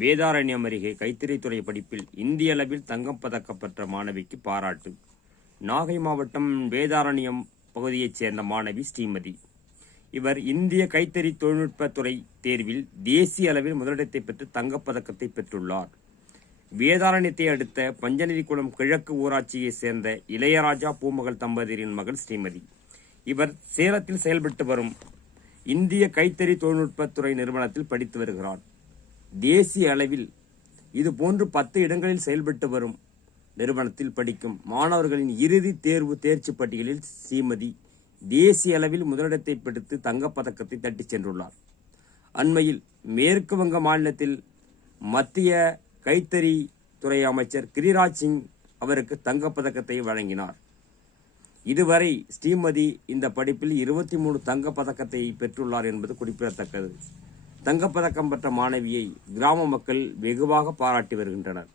வேதாரண்யம் அருகே கைத்தறித்துறை படிப்பில் இந்திய அளவில் தங்கம் பதக்கம் பெற்ற மாணவிக்கு பாராட்டு. நாகை மாவட்டம் வேதாரண்யம் பகுதியைச் சேர்ந்த மாணவி ஸ்ரீமதி. இவர் இந்திய கைத்தறி தொழில்நுட்பத்துறை தேர்வில் தேசிய அளவில் முதலிடத்தை பெற்று தங்கப்பதக்கத்தை பெற்றுள்ளார். வேதாரண்யத்தை அடுத்த பஞ்சநதிக்குளம் கிழக்கு ஊராட்சியைச் சேர்ந்த இளையராஜா பூமகள் தம்பதியரின் மகள் ஸ்ரீமதி. இவர் சேலத்தில் செயல்பட்டு வரும் இந்திய கைத்தறி தொழில்நுட்பத்துறை நிறுவனத்தில் படித்து வருகிறார். தேசிய அளவில் இது போன்று பத்து இடங்களில் செயல்பட்டு வரும் நிறுவனத்தில் படிக்கும் மாணவர்களின் இறுதி தேர்வு தேர்ச்சி பட்டியலில் ஸ்ரீமதி தேசிய அளவில் முதலிடத்தை பிடித்து தங்கப்பதக்கத்தை தட்டிச் சென்றுள்ளார். அண்மையில் மேற்கு வங்க மாநிலத்தில் மத்திய கைத்தறி துறை அமைச்சர் கிரிராஜ் சிங் அவருக்கு தங்கப்பதக்கத்தை வழங்கினார். இதுவரை ஸ்ரீமதி இந்த படிப்பில் இருபத்தி மூணு தங்கப்பதக்கத்தை பெற்றுள்ளார் என்பது குறிப்பிடத்தக்கது. தங்கப்பதக்கம் பெற்ற மாணவியை கிராம மக்கள் வெகுவாக பாராட்டி வருகின்றனர்.